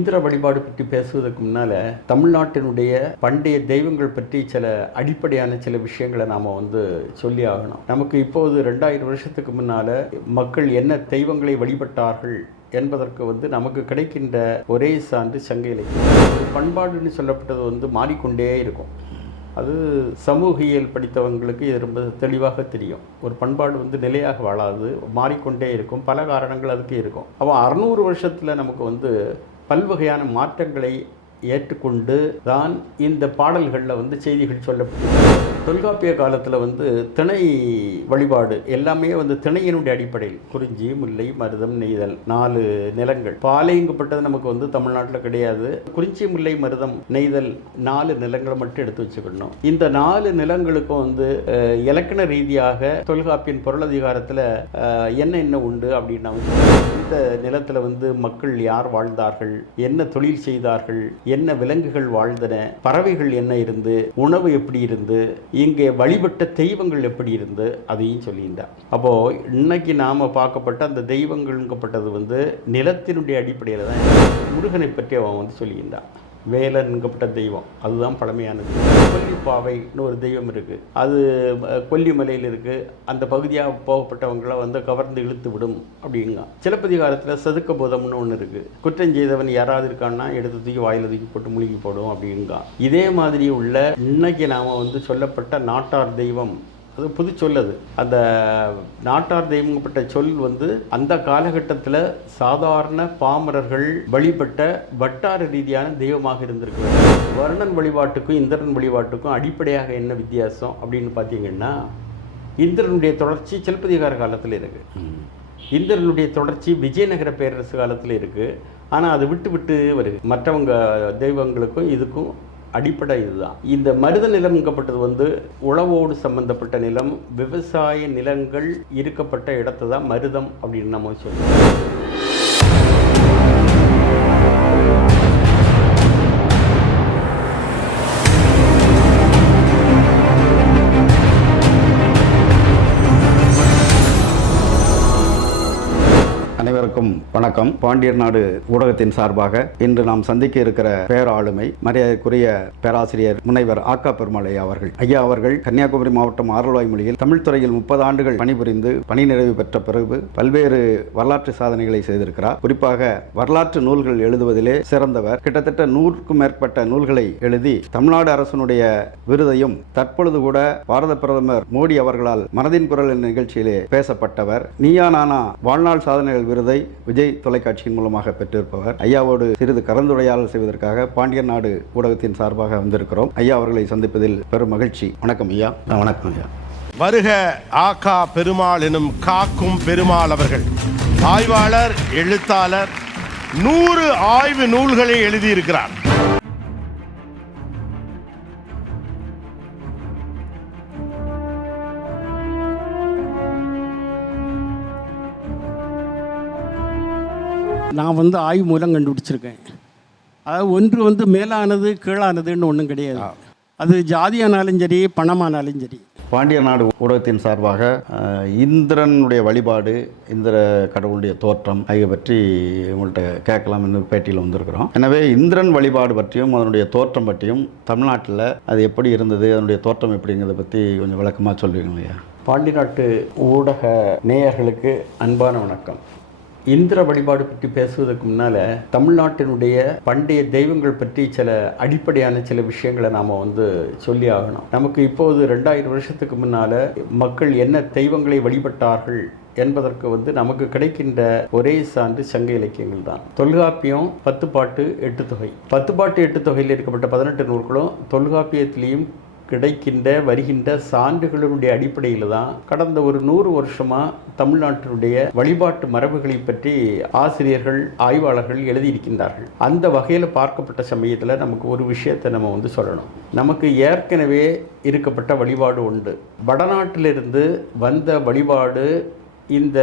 இந்திர வழிபாடு பற்றி பேசுவதற்கு முன்னால் தமிழ்நாட்டினுடைய பண்டைய தெய்வங்கள் பற்றி சில அடிப்படையான சில விஷயங்களை நாம் வந்து சொல்லி ஆகணும். நமக்கு இப்போது ரெண்டாயிரம் வருஷத்துக்கு முன்னால் மக்கள் என்ன தெய்வங்களை வழிபட்டார்கள் என்பதற்கு வந்து நமக்கு கிடைக்கின்ற ஒரே சான்று சங்க இலக்கியம் பண்பாடுன்னு சொல்லப்பட்டது வந்து மாறிக்கொண்டே இருக்கும். அது சமூகியல் படித்தவங்களுக்கு இது ரொம்ப தெளிவாக தெரியும். ஒரு பண்பாடு வந்து நிலையாக வாழாது மாறிக்கொண்டே இருக்கும். பல காரணங்கள் அதுக்கு இருக்கும். அப்போ அறநூறு வருஷத்தில் நமக்கு வந்து பல்வகையான மாற்றங்களை ஏற்றுக்கொண்டு தான் இந்த பாடல்களில் வந்து செய்திகள் சொல்லப்பட்டது தொல்காப்பிய காலத்தில் வந்து திணை வழிபாடு எல்லாமே வந்து திணையினுடைய அடிப்படையில். குறிஞ்சி முல்லை மருதம் நெய்தல் நாலு நிலங்கள். பாலைங்கப்பட்டது நமக்கு வந்து தமிழ்நாட்டில் கிடையாது. குறிஞ்சி முல்லை மருதம் நெய்தல் நாலு நிலங்களை மட்டும் எடுத்து வச்சுக்கணும். இந்த நாலு நிலங்களுக்கும் வந்து இலக்கண ரீதியாக தொல்காப்பியின் பொருளதிகாரத்தில் என்ன என்ன உண்டு அப்படின்னா இந்த நிலத்தில் வந்து மக்கள் யார் வாழ்ந்தார்கள்? என்ன தொழில் செய்தார்கள்? என்ன விலங்குகள் வாழ்ந்தன? பறவைகள் என்ன இருந்து? உணவு எப்படி இருந்து? இங்கே வழிபட்ட தெய்வங்கள் எப்படி இருந்து அதையும் சொல்லியிருந்தார். அப்போது இன்னைக்கு நாம் பார்க்கப்பட்ட அந்த தெய்வங்கள்ங்கப்பட்டது வந்து நிலத்தினுடைய அடிப்படையில் தான் முருகனை பற்றி அவன் வந்து சொல்லியிருந்தான். வேலன்கப்பட்ட தெய்வம். அதுதான் பழமையானது. கொல்லிப்பாவைன்னு ஒரு தெய்வம் இருக்குது அது கொல்லிமலையில் இருக்குது அந்த பகுதியாக போகப்பட்டவங்களை வந்து கவர்ந்து இழுத்து விடும் அப்படிங்க. சிலப்பதிகாரத்தில் சதுக்க போதம்னு ஒன்று இருக்குது குற்றம் செய்தவன் யாராவது இருக்கான்னா எடுத்து தூக்கி வாயில் தூக்கி போட்டு முழுகி போடும் அப்படிங்க. இதே மாதிரி உள்ள இன்னைக்கு நாம் வந்து சொல்லப்பட்ட நாட்டார் தெய்வம் அது புது சொல் அது. அந்த நாட்டார் தெய்வங்கப்பட்ட சொல் வந்து அந்த காலகட்டத்தில் சாதாரண பாமரர்கள் வழிபட்ட வட்டார ரீதியான தெய்வமாக இருந்திருக்கு வருணன் வழிபாட்டுக்கும் இந்திரன் வழிபாட்டுக்கும் அடிப்படையாக என்ன வித்தியாசம் அப்படின்னு பார்த்தீங்கன்னா இந்திரனுடைய தொடர்ச்சி சிலப்பதிகார காலத்தில் இருக்கு. இந்திரனுடைய தொடர்ச்சி விஜயநகர பேரரசு காலத்தில் இருக்கு. ஆனால் அது விட்டு விட்டு வருது. மற்றவங்க தெய்வங்களுக்கும் இதுக்கும் அடிப்படை இதுதான். இந்த மருத நிலம் இங்கப்பட்டது வந்து உழவோடு சம்பந்தப்பட்ட நிலம் விவசாய நிலங்கள் இருக்கப்பட்ட இடத்தை தான் மருதம் அப்படின்னு நம்ம சொல்லுவோம் வணக்கம். பாண்டியர் நாடு ஊடகத்தின் சார்பாக இன்று நாம் சந்திக்க இருக்கிற பேராளுமை மரியாதைக்குரிய பேராசிரியர் முனைவர் ஆக்கா பெருமாளை அவர்கள். ஐயா அவர்கள் கன்னியாகுமரி மாவட்டம் ஆரல்வாய் மொழியில் தமிழ் துறையில் முப்பது ஆண்டுகள் பணிபுரிந்து பணி நிறைவு பெற்ற பிறகு பல்வேறு வரலாற்று சாதனைகளை செய்திருக்கிறார். குறிப்பாக வரலாற்று நூல்கள் எழுதுவதிலே சிறந்தவர். கிட்டத்தட்ட நூறுக்கும் மேற்பட்ட நூல்களை எழுதி தமிழ்நாடு அரசனுடைய விருதையும் தற்பொழுது கூட பாரத பிரதமர் மோடி அவர்களால் மனதின் குரல் என்ற நிகழ்ச்சியிலே பேசப்பட்டவர். நீயா நானா வாழ்நாள் சாதனைகள் விருதை விஜய் தொலைக்காட்சியின் மூலமாக பெற்றிருப்பவர். ஐயாவோடு சிறிது கலந்துரையாடல் செய்வதற்காக பாண்டியன் நாடு ஊடகத்தின் சார்பாக வந்திருக்கிறோம். ஐயா அவர்களை சந்திப்பதில் பெரும் மகிழ்ச்சி. வணக்கம் ஐயா. வணக்கம் ஐயா. வருக ஆகா பெருமாள் எனும் காக்கும் பெருமாள் அவர்கள். ஆய்வாளர் எழுத்தாளர் நூறு ஆய்வு நூல்களை எழுதியிருக்கிறார். நான் வந்து ஆய்வு மூலம் கண்டுபிடிச்சிருக்கேன். அதாவது ஒன்று வந்து மேலானது கீழானதுன்னு ஒன்றும் கிடையாது. அது ஜாதியானாலும் சரி பணமானாலும் சரி. பாண்டியன் நாடு ஊடகத்தின் சார்பாக இந்திரனுடைய வழிபாடு இந்திர கடவுளுடைய தோற்றம் ஆகிய பற்றி உங்கள்கிட்ட கேட்கலாம் என்று பேட்டியில் வந்திருக்கிறோம். எனவே இந்திரன் வழிபாடு பற்றியும் அதனுடைய தோற்றம் பற்றியும் தமிழ்நாட்டில் அது எப்படி இருந்தது அதனுடைய தோற்றம் எப்படிங்கிறத பற்றி கொஞ்சம் விளக்கமாக சொல்வீங்க ஐயா பாண்டி நாட்டு ஊடக நேயர்களுக்கு அன்பான வணக்கம். இந்திர வழிபாடு பற்றி பேசுவதற்கு முன்னால் தமிழ்நாட்டினுடைய பண்டைய தெய்வங்கள் பற்றி சில அடிப்படையான சில விஷயங்களை நாம் வந்து சொல்லி ஆகணும். நமக்கு இப்போது ரெண்டாயிரம் வருஷத்துக்கு முன்னால் மக்கள் என்ன தெய்வங்களை வழிபட்டார்கள் என்பதற்கு வந்து நமக்கு கிடைக்கின்ற ஒரே சான்று சங்க இலக்கியங்கள் தான். தொல்காப்பியம் பத்து பாட்டு எட்டு தொகை. பத்து பாட்டு எட்டு தொகையில் இருக்கப்பட்ட பதினெட்டு நூல்களும் தொல்காப்பியத்திலையும் கிடைக்கின்ற வருகின்ற சான்றுகளினுடைய அடிப்படையில் தான் கடந்த ஒரு நூறு வருஷமாக தமிழ்நாட்டினுடைய வழிபாட்டு மரபுகளை பற்றி ஆசிரியர்கள் ஆய்வாளர்கள் எழுதியிருக்கின்றார்கள். அந்த வகையில் பார்க்கப்பட்ட சமயத்தில் நமக்கு ஒரு விஷயத்தை நம்ம வந்து சொல்லணும். நமக்கு ஏற்கனவே இருக்கப்பட்ட வழிபாடு உண்டு. வடநாட்டிலிருந்து வந்த வழிபாடு இந்த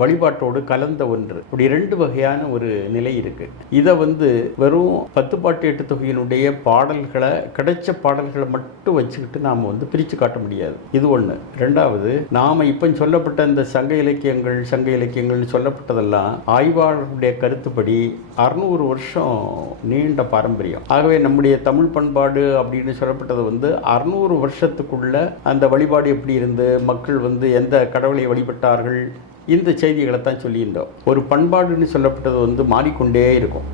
வழிபாட்டோடு கலந்த ஒன்று. இப்படி ரெண்டு வகையான ஒரு நிலை இருக்கு. இதை வந்து வெறும் பத்து பாட்டு எட்டு தொகையினுடைய பாடல்களை கிடைச்ச பாடல்களை மட்டும் வச்சுக்கிட்டு நாம் வந்து பிரித்து காட்ட முடியாது. இது ஒன்று ரெண்டாவது நாம் இப்போ சொல்லப்பட்ட இந்த சங்க இலக்கியங்கள் சங்க இலக்கியங்கள்னு சொல்லப்பட்டதெல்லாம் ஆய்வாளர்களுடைய கருத்துப்படி அறுநூறு வருஷம் நீண்ட பாரம்பரியம். ஆகவே நம்முடைய தமிழ் பண்பாடு அப்படின்னு சொல்லப்பட்டது வந்து அறுநூறு வருஷத்துக்குள்ள அந்த வழிபாடு எப்படி இருந்து மக்கள் வந்து எந்த கடவுளை வழிபட்டார்கள் இந்த செய்திகளை தான் சொல்லியிருந்தோம். ஒரு பண்பாடுன்னு சொல்லப்பட்டது வந்து மாறிக்கொண்டே இருக்கும்.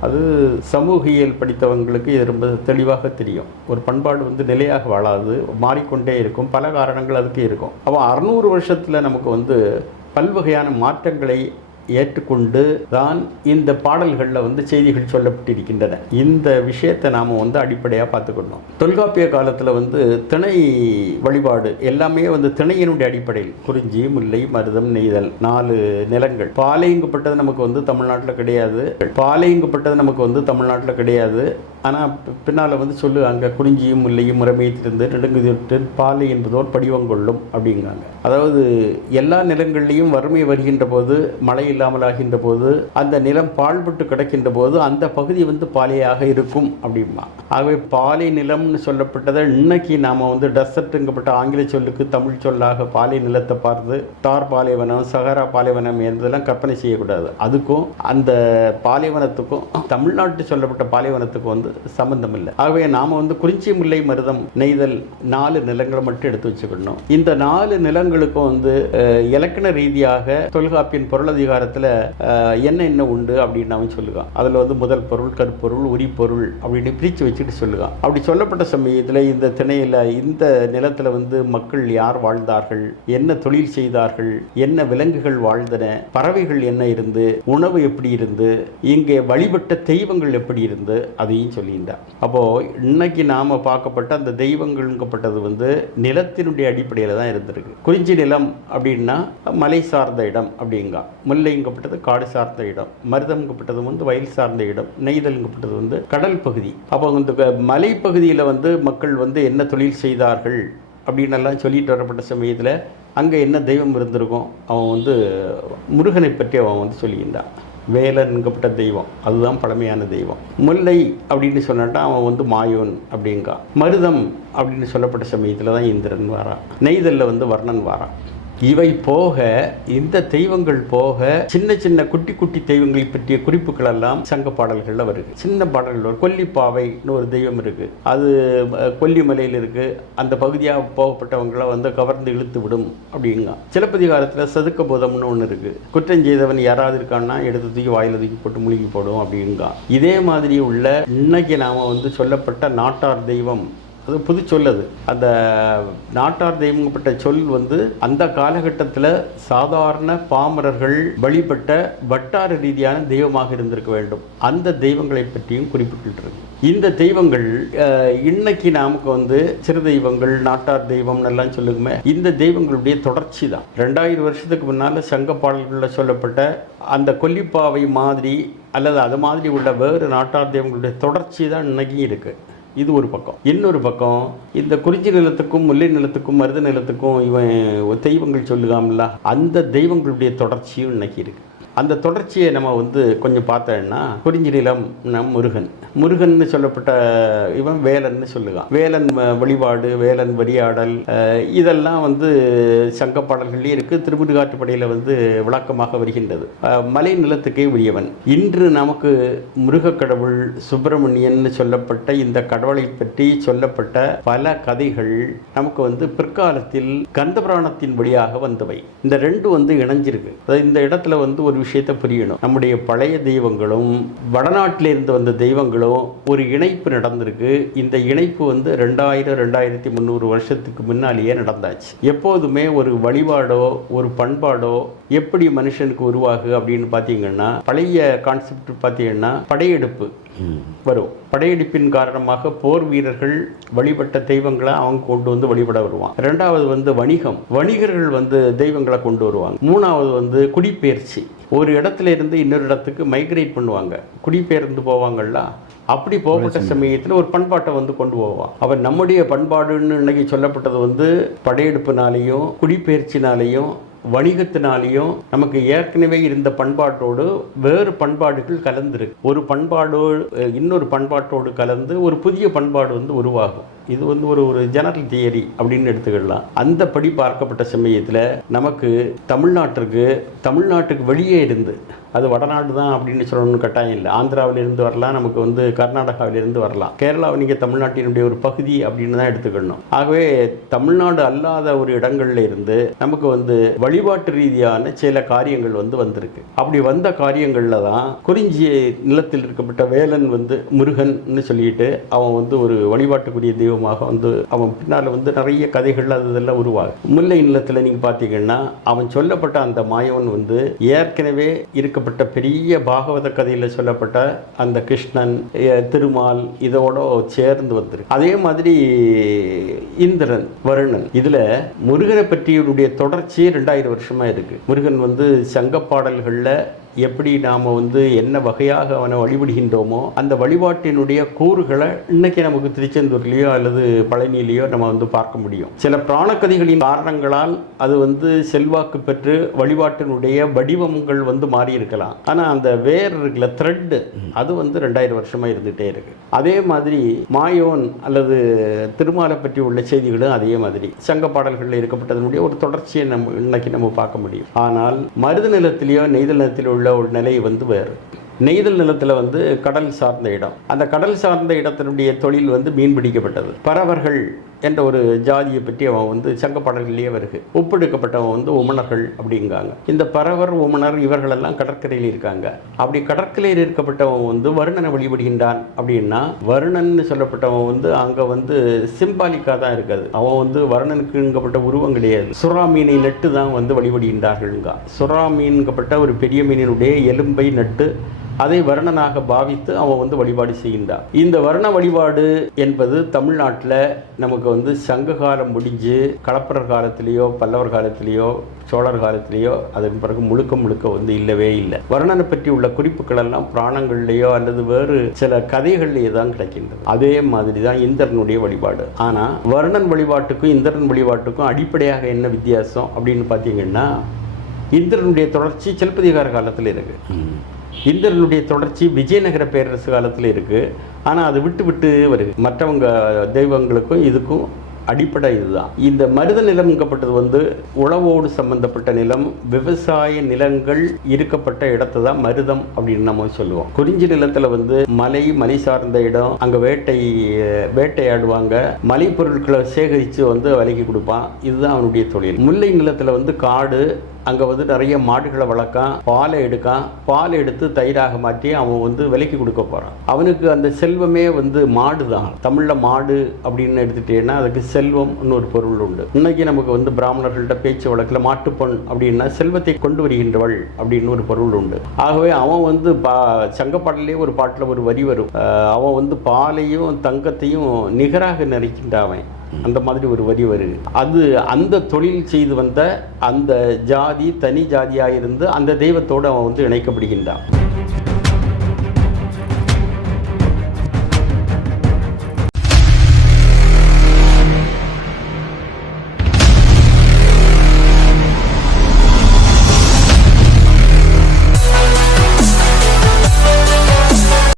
அது சமூகியல் படித்தவங்களுக்கு இது ரொம்ப தெளிவாக தெரியும். ஒரு பண்பாடு வந்து நிலையாக வாழாது மாறிக்கொண்டே இருக்கும். பல காரணங்கள் அதுக்கு இருக்கும். அப்போ அறுநூறு வருஷத்தில் நமக்கு வந்து பல்வகையான மாற்றங்களை ஏற்றுக்கொண்டு தான் இந்த பாடல்களில் வந்து செய்திகள் சொல்லப்பட்டிருக்கின்றன. இந்த விஷயத்தை நாம் வந்து அடிப்படையாக பார்த்துக்கணும் தொல்காப்பிய காலத்தில் வந்து திணை வழிபாடு எல்லாமே வந்து திணையினுடைய அடிப்படையில். குறிஞ்சி முல்லை மருதம் நெய்தல் நாலு நிலங்கள். பாலையங்கப்பட்டது நமக்கு வந்து தமிழ்நாட்டில் கிடையாது. பாலையங்கப்பட்டது நமக்கு வந்து தமிழ்நாட்டில் கிடையாது. ஆனால் பின்னால் வந்து சொல்லு அங்கே குறிஞ்சியும் முல்லையும் முறைமையத்திலிருந்து நெடுங்குதிட்டு பாலை என்பதோர் படிவங்கொள்ளும் அப்படிங்கிறாங்க. அதாவது எல்லா நிலங்கள்லேயும் வறுமை வருகின்ற போது மழை இல்லாமல் ஆகின்ற போது அந்த நிலம் பாழ்பட்டு கிடக்கின்ற போது அந்த பகுதி வந்து பாலையாக இருக்கும் அப்படிமா ஆகவே பாலை நிலம்னு சொல்லப்பட்டதை இன்னைக்கு நாம் வந்து டெசர்ட்டுங்கப்பட்ட ஆங்கில சொல்லுக்கு தமிழ் சொல்லாக பாலை நிலத்தை பார்த்து தார் பாலைவனம் சஹரா பாலைவனம் என்பதெல்லாம் கற்பனை செய்யக்கூடாது. அதுக்கும் அந்த பாலைவனத்துக்கும் தமிழ்நாட்டு சொல்லப்பட்ட பாலைவனத்துக்கும் வந்து சம்பந்தம் இல்லை ஆகவே நாம் வந்து குறிஞ்சி முல்லை மருதம் நெய்தல் நாலு நிலங்களை மட்டும் எடுத்து வச்சுக்கணும். இந்த நாலு நிலங்களுக்கும் வந்து இலக்கண ரீதியாக தொல்காப்பியின் பொருளதிகாரத்தில் அஹ், என்ன என்ன உண்டு அப்படின்னு அவன் சொல்லுவான். அதில் வந்து முதல் பொருள் கருப்பொருள் உரிப்பொருள் அப்படின்னு பிரித்து வச்சுட்டு சொல்லுவான். அப்படி சொல்லப்பட்ட சமயத்தில் இந்த திணையில் இந்த நிலத்தில் வந்து மக்கள் யார் வாழ்ந்தார்கள்? என்ன தொழில் செய்தார்கள்? என்ன விலங்குகள் வாழ்ந்தன? பறவைகள் என்ன இருந்து? உணவு எப்படி இருந்து? இங்கே வழிபட்ட தெய்வங்கள் எப்படி இருந்து? அதையும் சொல்லியிருந்தார் அப்போது இன்னைக்கு நாம பார்க்கப்பட்ட அந்த தெய்வங்கள்ங்கப்பட்டது வந்து நிலத்தினுடைய அடிப்படையில் தான் இருந்திருக்கு. குறிஞ்சி நிலம் அப்படின்னா மலை சார்ந்த இடம் அப்படிங்கா முல்லைங்கப்பட்டது காடு சார்ந்த இடம் மருதம்ங்கப்பட்டது வந்து வயல் சார்ந்த இடம் நெய்தல்ங்கப்பட்டது வந்து கடல் பகுதி. அப்போ இந்த மலைப்பகுதியில் வந்து மக்கள் வந்து என்ன தொழில் செய்தார்கள் அப்படின்னு எல்லாம் சொல்லிட்டு வரப்பட்ட சமயத்தில் அங்கே என்ன தெய்வம் இருந்திருக்கும்? அவன் வந்து முருகனை பற்றி அவன் வந்து சொல்லியிருந்தான். வேலன்கப்பட்ட தெய்வம் அதுதான் பழமையான தெய்வம். முல்லை அப்படின்னு சொன்னாட்டா அவன் வந்து மாயோன் அப்படிங்கா மருதம் அப்படின்னு சொல்லப்பட்ட சமயத்தில் தான் இந்திரன் வாரான். நெய்தலில் வந்து வர்ணன் வாரான். இவை போக இந்த தெய்வங்கள் போக சின்ன சின்ன குட்டி குட்டி தெய்வங்களை பற்றிய குறிப்புகள் எல்லாம் சங்க பாடல்களில் வருது. சின்ன பாடல்கள் வரும் கொல்லிப்பாவைன்னு ஒரு தெய்வம் இருக்கு. அது கொல்லிமலையில் இருக்கு. அந்த பகுதியாக போகப்பட்டவங்களை வந்து கவர்ந்து இழுத்து விடும் அப்படிங்க. சிலப்பதிகாரத்தில் சதுக்க போதம்னு ஒன்று இருக்கு. குற்றம் செய்தவன் யாராவது இருக்கான்னா எடுத்து தூக்கி வாயில தூக்கி போட்டு முழுகி போடும் அப்படிங்க. இதே மாதிரி உள்ள இன்னைக்கு நாம வந்து சொல்லப்பட்ட நாட்டார் தெய்வம் அது புது சொல் அது. அந்த நாட்டார் தெய்வங்கப்பட்ட சொல் வந்து அந்த காலகட்டத்தில் சாதாரண பாமரர்கள் வழிபட்ட வட்டார ரீதியான தெய்வமாக இருந்திருக்க வேண்டும். அந்த தெய்வங்களை பற்றியும் குறிப்பிட்டிருக்கு இந்த தெய்வங்கள் இன்னைக்கு நமக்கு வந்து சிறு தெய்வங்கள் நாட்டார் தெய்வம் எல்லாம் சொல்லுங்கமே இந்த தெய்வங்களுடைய தொடர்ச்சி தான். ரெண்டாயிரம் வருஷத்துக்கு முன்னால் சங்க பாடல்களில் சொல்லப்பட்ட அந்த கொல்லிப்பாவை மாதிரி அல்லது அது மாதிரி உள்ள வேறு நாட்டார் தெய்வங்களுடைய தொடர்ச்சி தான் இன்னைக்கும் இருக்குது இது ஒரு பக்கம். இன்னொரு பக்கம் இந்த குறிஞ்சி நிலத்துக்கும் முல்லை நிலத்துக்கும் மருத நிலத்துக்கும் இவன் தெய்வங்கள் சொல்லுகாமல்ல அந்த தெய்வங்களுடைய தொடர்ச்சியும் இன்னைக்கு இருக்குது அந்த தொடர்ச்சியை நம்ம வந்து கொஞ்சம் பார்த்தோம்னா குறிஞ்சி நிலம் நம் முருகன். முருகன்னு சொல்லப்பட்ட இவன் வேலன்னு சொல்லுவான். வேலன் வழிபாடு வேலன் வரியாடல் இதெல்லாம் வந்து சங்க பாடல்கள்லேயும் இருக்குது திருமுருகாற்றுப்படையில் வந்து விளக்கமாக வருகின்றது. மலை நிலத்துக்கே உரியவன். இன்று நமக்கு முருகக் கடவுள் சுப்பிரமணியன் சொல்லப்பட்ட இந்த கடவுளை பற்றி சொல்லப்பட்ட பல கதைகள் நமக்கு வந்து பிற்காலத்தில் கந்தபுராணத்தின் வழியாக வந்தவை. இந்த ரெண்டு வந்து இணைஞ்சிருக்கு. அதாவது இந்த இடத்துல வந்து ஒரு விஷயத்தை புரியணும். நம்முடைய பழைய தெய்வங்களும் வடநாட்டில் இருந்து வந்த தெய்வங்களும் ஒரு இணைப்பு நடந்திருக்கு. இந்த இணைப்பு வந்து ரெண்டாயிரம் ரெண்டாயிரத்தி முந்நூறு வருஷத்துக்கு முன்னாலேயே நடந்தாச்சு. எப்போதுமே ஒரு வழிபாடோ ஒரு பண்பாடோ எப்படி மனுஷனுக்கு உருவாகு அப்படின்னு பார்த்தீங்கன்னா பழைய கான்செப்ட் பார்த்தீங்கன்னா படையெடுப்பு வரும். படையெடுப்பின் காரணமாக போர் வீரர்கள் வழிபட்ட தெய்வங்களை அவங்க கொண்டு வந்து வழிபட வருவான் ரெண்டாவது வந்து வணிகம். வணிகர்கள் வந்து தெய்வங்களை கொண்டு வருவாங்க. மூணாவது வந்து குடிபெயர்ச்சி. ஒரு இடத்துல இருந்து இன்னொரு இடத்துக்கு மைக்ரேட் பண்ணுவாங்க. குடிபெயர்ந்து போவாங்கல்ல? அப்படி போகப்பட்ட சமயத்தில் ஒரு பண்பாட்டை வந்து கொண்டு போவான் அவன் நம்முடைய பண்பாடுன்னு இன்னைக்கு சொல்லப்பட்டது வந்து படையெடுப்புனாலையும் குடிபெயர்ச்சினாலையும் வணிகத்தினாலேயும் நமக்கு ஏற்கனவே இருந்த பண்பாட்டோடு வேறு பண்பாடுகள் கலந்துருக்கு. ஒரு பண்பாடோடு இன்னொரு பண்பாட்டோடு கலந்து ஒரு புதிய பண்பாடு வந்து உருவாகும். இது வந்து ஒரு ஒரு ஜெனரல் தியரி அப்படின்னு எடுத்துக்கலாம். அந்த படி பார்க்கப்பட்ட சமயத்தில் நமக்கு தமிழ்நாட்டிற்கு தமிழ்நாட்டுக்கு வெளியே இருந்து அது வடநாடு தான் அப்படின்னு சொல்லணும்னு கட்டாயம் இல்லை. ஆந்திராவிலிருந்து வரலாம் நமக்கு வந்து கர்நாடகாவிலிருந்து வரலாம். கேரளாவை நீங்கள் தமிழ்நாட்டினுடைய ஒரு பகுதி அப்படின்னு தான் எடுத்துக்கணும். ஆகவே தமிழ்நாடு அல்லாத ஒரு இடங்கள்ல இருந்து நமக்கு வந்து வழிபாட்டு ரீதியான சில காரியங்கள் வந்து வந்திருக்கு. அப்படி வந்த காரியங்களில் தான் குறிஞ்சி நிலத்தில் இருக்கப்பட்ட வேலன் வந்து முருகன்னு சொல்லிட்டு அவன் வந்து ஒரு வழிபாட்டுக்குரிய தெய்வமாக வந்து அவன் பின்னால் வந்து நிறைய கதைகள் அது இதெல்லாம் உருவாகும் முல்லை நிலத்தில் நீங்கள் பார்த்தீங்கன்னா அவன் சொல்லப்பட்ட அந்த மாயவன் வந்து ஏற்கனவே இருக்க இருக்கப்பட்ட பெரிய பாகவத கதையில் சொல்லப்பட்ட அந்த கிருஷ்ணன் திருமால் இதோட சேர்ந்து வந்திருக்கு. அதே மாதிரி இந்திரன் வருணன். இதில் முருகனை பற்றியுடைய தொடர்ச்சி ரெண்டாயிரம் வருஷமாக இருக்குது முருகன் வந்து சங்க பாடல்களில் எப்படி நாம் வந்து என்ன வகையாக அவனை வழிபடுகின்றோமோ அந்த வழிபாட்டினுடைய கூறுகளை இன்னைக்கு நமக்கு திருச்செந்தூர்லேயோ அல்லது பழனியிலேயோ நம்ம வந்து பார்க்க முடியும். சில பிராணக்கதிகளின் காரணங்களால் அது வந்து செல்வாக்கு பெற்று வழிபாட்டினுடைய வடிவங்கள் வந்து மாறி இருக்கலாம் ஆனால் அந்த வேர் இருக்குல்ல த்ரெட்டு அது வந்து ரெண்டாயிரம் வருஷமாக இருந்துகிட்டே இருக்கு. அதே மாதிரி மாயோன் அல்லது திருமாலை பற்றி உள்ள செய்திகளும் அதே மாதிரி. சங்க பாடல்களில் இருக்கப்பட்டதனுடைய ஒரு தொடர்ச்சியை நம்ம இன்னைக்கு நம்ம பார்க்க முடியும். ஆனால் மருத நிலத்திலேயோ நெய்தல் நிலத்திலோ உள்ள ஒரு நிலை வந்து வேறு. நெய்தல் நிலத்தில் வந்து கடல் சார்ந்த இடம். அந்த கடல் சார்ந்த இடத்தினுடைய தொழில் வந்து மீன் பிடிக்கப்பட்டது. பறவர்கள் என்ற ஒரு ஜாதியை பற்றி அவன் வந்து சங்க பாடல்கள்லேயே வருது. ஒப்பெடுக்கப்பட்டவன் வந்து உமணர்கள் அப்படிங்காங்க இந்த பரவர் உமணர் இவர்களெல்லாம் கடற்கரையில் இருக்காங்க. அப்படி கடற்கரையில் இருக்கப்பட்டவன் வந்து வருணனை வழிபடுகின்றான் அப்படின்னா வருணன்னு சொல்லப்பட்டவன் வந்து அங்கே வந்து சிம்பாலிக்காக தான் இருக்காது. அவன் வந்து வருணனுக்குங்கப்பட்ட உருவம் கிடையாது. சுறா மீனை நட்டு தான் வந்து வழிபடுகின்றார்கள்ங்க. சுறா மீன்கப்பட்ட ஒரு பெரிய மீனினுடைய எலும்பை நட்டு அதை வருணனாக பாவித்து அவன் வந்து வழிபாடு செய்கின்றான். இந்த வருண வழிபாடு என்பது தமிழ்நாட்டில் நமக்கு வந்து சங்க காலம் முடிஞ்சு கலப்பரர் காலத்திலேயோ பல்லவர் காலத்திலேயோ சோழர் காலத்திலேயோ அதன் பிறகு முழுக்க முழுக்க வந்து இல்லவே இல்லை. வருணனை பற்றி உள்ள குறிப்புகள் எல்லாம் புராணங்கள்லேயோ அல்லது வேறு சில கதைகள்லேயே தான் கிடைக்கின்றது. அதே மாதிரி தான் இந்திரனுடைய வழிபாடு. ஆனால் வருணன் வழிபாட்டுக்கும் இந்திரன் வழிபாட்டுக்கும் அடிப்படையாக என்ன வித்தியாசம் அப்படின்னு பார்த்தீங்கன்னா இந்திரனுடைய தொடர்ச்சி சிலப்பதிகார காலத்தில் இருக்குது இந்திரனுடைய தொடர்ச்சி விஜயநகர பேரரசு காலத்தில் இருக்குது ஆனால் அது விட்டு விட்டு வருது. மற்றவங்க தெய்வங்களுக்கும் இதுக்கும் அடிப்படை இதுதான். இந்த மருத நிலம்ங்கப்பட்டது வந்து உழவோடு சம்பந்தப்பட்ட நிலம் விவசாய நிலங்கள் இருக்கப்பட்ட இடத்தை தான் மருதம் அப்படின்னு நம்ம சொல்லுவோம். குறிஞ்சி நிலத்தில் வந்து மலை மலை சார்ந்த இடம் அங்கே வேட்டை வேட்டையாடுவாங்க. மலை பொருட்களை சேகரித்து வந்து விலைக்கு கொடுப்பான். இதுதான் அவனுடைய தொழில். முல்லை நிலத்தில் வந்து காடு அங்கே வந்து நிறைய மாடுகளை வளர்க்கான் பாலை எடுக்கான். பால் எடுத்து தயிராக மாற்றி அவன் வந்து விலைக்கு கொடுக்க போகிறான் அவனுக்கு அந்த செல்வமே வந்து மாடு தான் தமிழில் மாடு அப்படின்னு எடுத்துட்டேன்னா அதுக்கு செல்வம்னு ஒரு பொருள் உண்டு. இன்னைக்கு நமக்கு வந்து பிராமணர்கள்ட்ட பேச்சு வழக்கில் மாட்டுப்பொன் அப்படின்னா செல்வத்தை கொண்டு வருகின்றவள் அப்படின்னு ஒரு பொருள் உண்டு. ஆகவே அவன் வந்து பா சங்கப்பாடலே ஒரு பாட்டில் ஒரு வரி வரும். அவன் வந்து பாலையும் தங்கத்தையும் நிகராக நினைக்கின்றான் அந்த மாதிரி ஒரு வரி வருது. அது அந்த தொழில் செய்து வந்த அந்த ஜாதி தனி ஜாதியாக இருந்து அந்த தெய்வத்தோடு அவன் வந்து இணைக்கப்படுகின்றான்.